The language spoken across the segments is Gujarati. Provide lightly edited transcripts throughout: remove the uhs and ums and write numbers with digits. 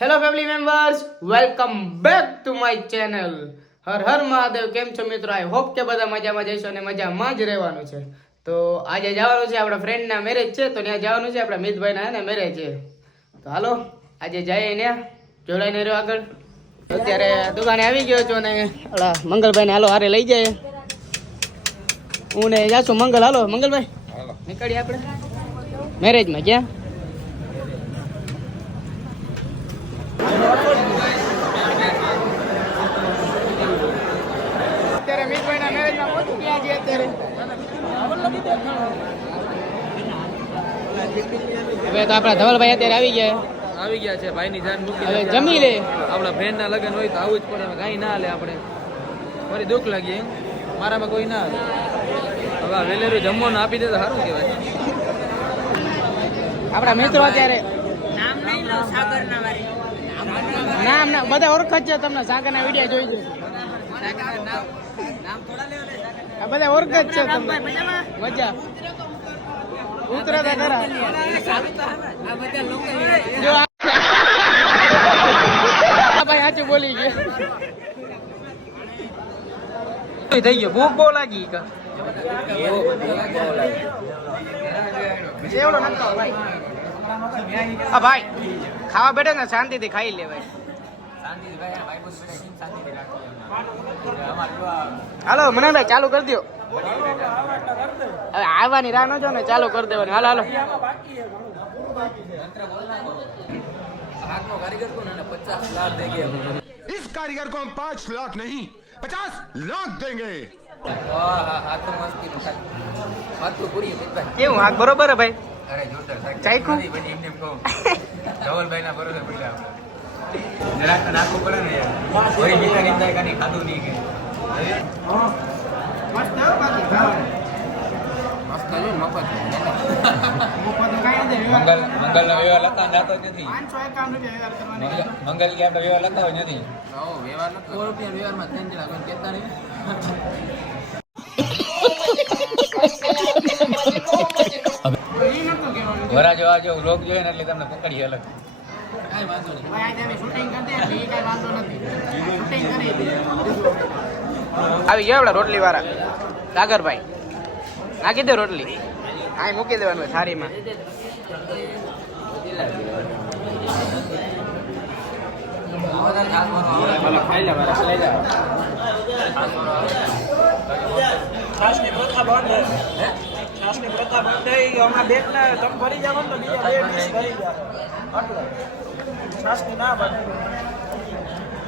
Hello family members, welcome back to my channel. Har Har Mahadev. કેમ છો મિત્રો? આઈ હોપ કે બધા મજામાં જઈશો અને મજામાં જ રહેવાનું છે. તો આજે જવાનું છે આપણા ફ્રેન્ડના મેરેજ છે, તો ત્યાં જવાનું છે આપણા મિતભાઈના હે ને મેરેજ છે. તો હાલો આજે જઈએ ને, જોડાઈને રહ્યો આગળ. અત્યારે દુકાને આવી ગયો છું અને ઓલા મંગલભાઈને હાલો હારે લઈ જાય. હું ને જાશું મંગલ. હાલો મંગલભાઈ, નીકળીએ આપણે મેરેજમાં. ક્યાં અત્યારે મિતભાઈના મેરેજમાં પહોંચી ગયા છીએ. અત્યારે હવે તો આપણા ધવલભાઈ અત્યારે આવી ગયા છે. ભાઈની જાન મૂકી હવે જમી લે. આપણા ફ્રેન્ડના લગ્ન હોય તો આવું જ પડે. કાંઈ ના હાલે, આપણે ફરી દુઃખ લાગીએ. મારામાં કોઈ ના હાલે. હવે વેલેરું જમવાનું આપી દે તો સારું કહેવાય. આપણા મિત્રો અત્યારે નામ ના બધા ઓળખ જ છે. તમને સાગરના વિડીયો જોઈ છે. આ બધા ઓળખ જ છે તમને. મજા ઉતરતા ખરા. જો ભાઈ સાચું બોલી ગયા. થઈ ગયો. ભૂખ બહુ લાગી. જેવડો નતો ભાઈ. હા ભાઈ, ખાવા બેઠે ને શાંતિથી ખાઈ લેવાય. હાલો મનનભાઈ, ચાલુ કરી દો. હવે આવવાની રાહ ન જો ને, ચાલુ કરી દેવાની. હાલો હાલો. इस कारीगर को हम 5 लाख नहीं 50 लाख देंगे. કેવું હાથ બરોબર હે ભાઈ? ચાઈકુ ધવલભાઈ ના બરોબર પડ્યા. જરાક નાખવું પડે ને યાર. કોઈ બીજા રીતના કાની ખાધું નહીં કે મસ્ત હો. બાકી ખાવાનું મસ્ત છે. મફત મુફત કાઈ નથી. મંગલ નો વ્યવહાર લખા જાતો જ નથી. 551 રૂપિયા વ્યવહાર કરવાનો. મંગલ કે આપણે વ્યવહાર લખાવો નથી. વ્યવહાર લખો. 100 રૂપિયા વ્યવહારમાં 3 જણા કોઈ કહેતા નહીં. વરા જો આજો રોગ જોઈએ ને એટલે તમને પકડીએ અલગ. કાઈ વાંધો નહીં ભાઈ. આજે શૂટિંગ કરતે એટલે એ કાઈ વાંધો નથી. શૂટિંગ કરી આવી ગયા આપડા રોટલી વાળા સાગરભાઈ. નાખી દે રોટલી. આ મૂકી દેવાનું થાળીમાં. ખાઈ લે મારા લઈ જાવ. છાસની પ્રથા બંધ છે. છાસની પ્રથા બંધ થઈ હમણાં બેટને તમે ભરી જાવ તો બીજા 2 ડીશ ભરી જાવ. આટલું છાસની ના બંધ.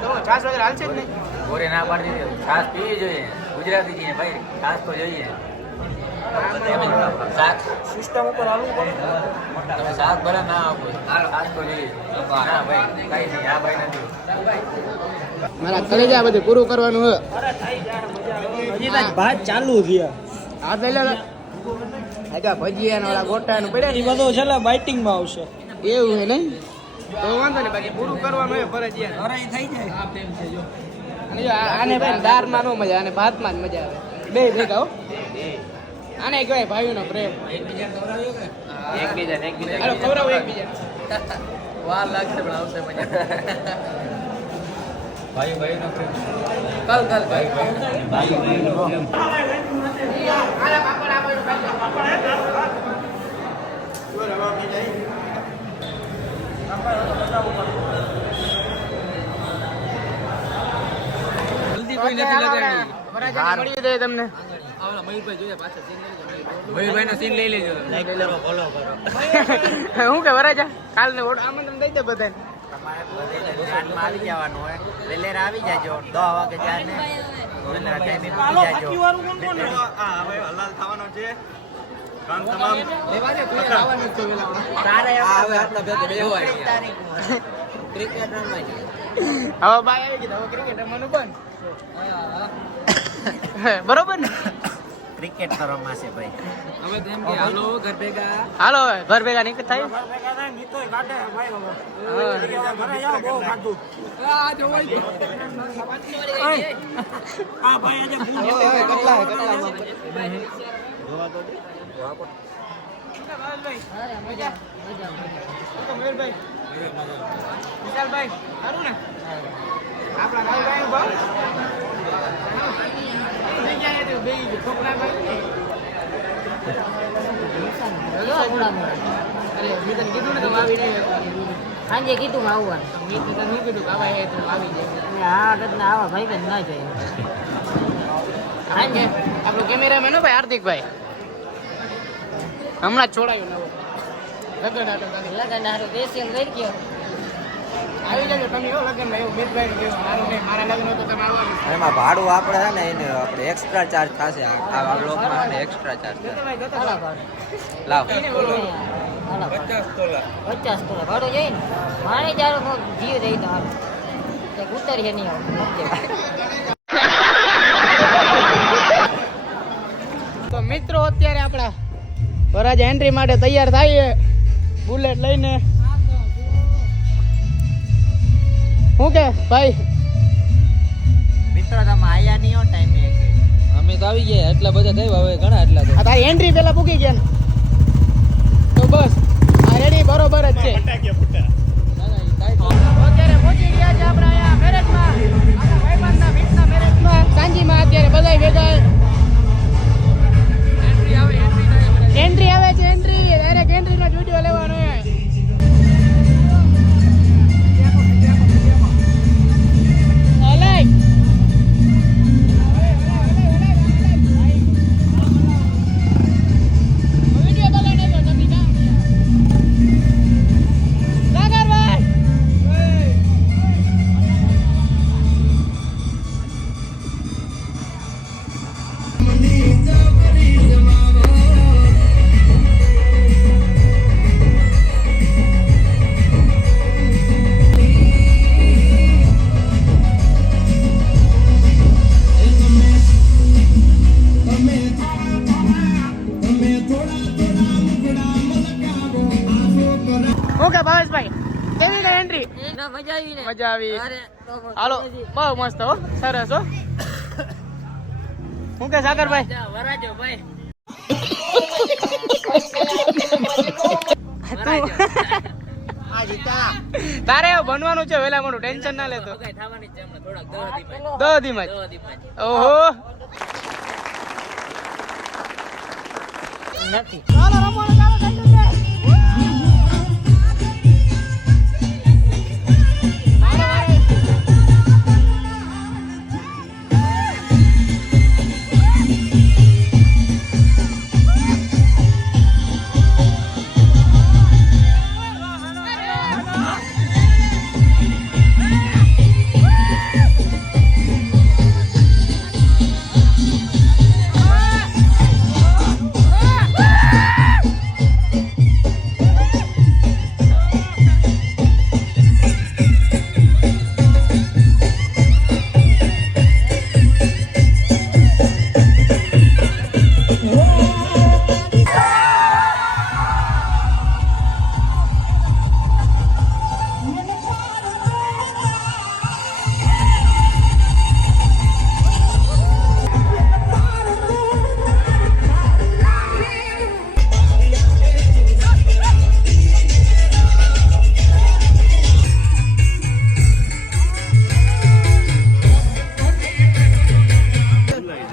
તો છાસ વગર હાલશે જ નહીં. ગોરે ના પાડી દીધી. છાસ પીવી જોઈએ. ગુજરાતી છીએ ભાઈ, છાસ તો જોઈએ. શાક સિસ્ટમ ઉપર હાલવું પડે. તમે શાક ભરા ના આપો, છાસ તો જોઈએ. ના ભાઈ કઈ નહીં. આ ભાઈ નથી. મારા કલેજા બધું પૂરું કરવાનું હે. હજી તક ભાત ચાલુ છે. હાથ લઈ લે. આગા ભજીયા ને ઓલા ગોટા ને પડ્યા એ બધું છેલ્લે બાઇટિંગમાં આવશે. એવું હે નહીં તો વાંધો નહીં. બાકી પૂરું કરવાનું હે ફરજિયાત. હરાઈ થઈ જાય. અને જો આને ભાઈ દાળમાં નો મજા, આને ભાતમાં જ મજા આવે. બે ભેગા હો. આને કહેવાય ભાઈઓનો પ્રેમ. એકબીજા હાલો ખવડાવો એકબીજા. વાર લાગશે પણ આવશે મજા. ભાઈ ભાઈ નો કલ ભાઈ જલ્દી કોઈ નથી લગાડી. વરાજાને મળી દે તમને. આવલા મયુરભાઈ જોઈએ પાછા સીન લઈ લેજો. મયુરભાઈ નો સીન લઈ લેજો. ફોલો કરો. હું કે વરાજા કાલને આમંત્રણ દઈ દે બધાને. તમારે જાનમાં આવી જવાનું હોય. વેલેરા આવી જાજો 10 વાગે જાને. વેલેરા ટાઈમે પૂરી જાજો. હવે હલાલ થવાનો છે. કામ તમામ લેવા દે તું આવવાનું છે વેલા. તારે હવે આટલા બે હોય. ક્રિકેટ રમવા છે. હવે બાય આવી ગઈ. હવે ક્રિકેટ રમવાનું બંધ. બરોબર ને? ક્રિકેટ તો રમાશે ભાઈ. હવે તેમ કે હાલો ઘર ભેગા. હાલો હવે ઘર ભેગા નીકળ થાય. નીતોય કાઢે ભાઈ હવે. હા. ઘરે જાવ બહુ ખાધું. આ જોવાય. આ ભાઈ આજે કેટલા મજા મજા મયુરભાઈ વિશાલભાઈ સારું ને આપણા ભાઈ ભાઈ જગ્યાએ તો બે છોકરા ભાઈ અરે મેં તને કીધું ને તમે આવી નહીં સાંજે કીધું આવવાનું મેં તને નહીં કીધું કે આવા તું આવી જાય આ ઘટના આવા ભાઈ બંધ ના જાય સાંજે આપણો કેમેરામેન હો ભાઈ હાર્દિકભાઈ હમણાં જ છોડાયું નવો લગન આટો લગન હારું સ્પેશિયલ કરી ગયો આવી જજો તમે એવો લગન એવું મિતભાઈ કેવું મારું નહીં મારા લગ્ન તો તમે આવવાનું એમાં ભાડું આપણે છે ને એને આપણે એક્સ્ટ્રા ચાર્જ થશે આ બ્લોગમાં ને એક્સ્ટ્રા ચાર્જ હાલા ભાડું લાવ 50 તોલા ભાડું જઈ ને મારે જારો જીવ દઈ તો હાલ ઉતરીએ નહીં આવું તો મિત્રો અત્યારે આપણા વરાજા એન્ટ્રી માટે તૈયાર થાય બુલેટ લઈને શું કે ભાઈ મિત્રો તમે આયા નહીં હો ટાઈમે અમે તો આવી ગયા એટલા બધા થયા હવે ઘણા એટલા તો આ તારી એન્ટ્રી પેલા પૂકી ગયા ને તો બસ આ રેડી બરોબર જ છે અત્યારે પહોંચી ગયા છે આપણે અહીંયા મેરેજમાં આપણા ભાઈબંધના મિત્રના મેરેજમાં સાંજીમાં અત્યારે બધાય ભેગા એન્ટ્રી આવે છે એન્ટ્રી ડાયરેક્ટ એન્ટ્રીનો જ વિડીયો લેવાનો છે અલાઈ વિડીયો બગાડે તો તમે ના સાગરભાઈ ઓકે ભાવેશભાઈ કેવી ગઈ એન્ટ્રી મજા આવી ને મજા આવી અરે હાલો બહુ મસ્ત હો સરસ હો શું કે સાગરભાઈ વરાજો ભાઈ તારે એવું બનવાનું છે વેલા મોડું ટેન્શન ના લેતો થવાની છે હમણાં થોડાક 10 દી માં ઓહો નથી ચાલો રમવાનું ચાલુ થઈ ગયું છે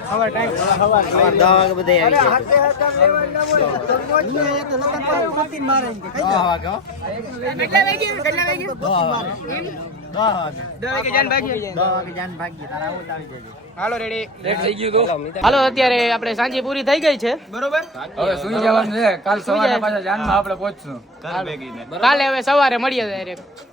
સવાર 10 વાગે બધા આવી હાલો રેડી હાલો અત્યારે આપણે સાંજે પૂરી થઈ ગઈ છે બરોબર હવે સુઈ જવાનું છે કાલ સવારે પાછા જાનમાં આપણે પહોંચશું કાલે હવે સવારે મળીએ ડાયરેક્ટ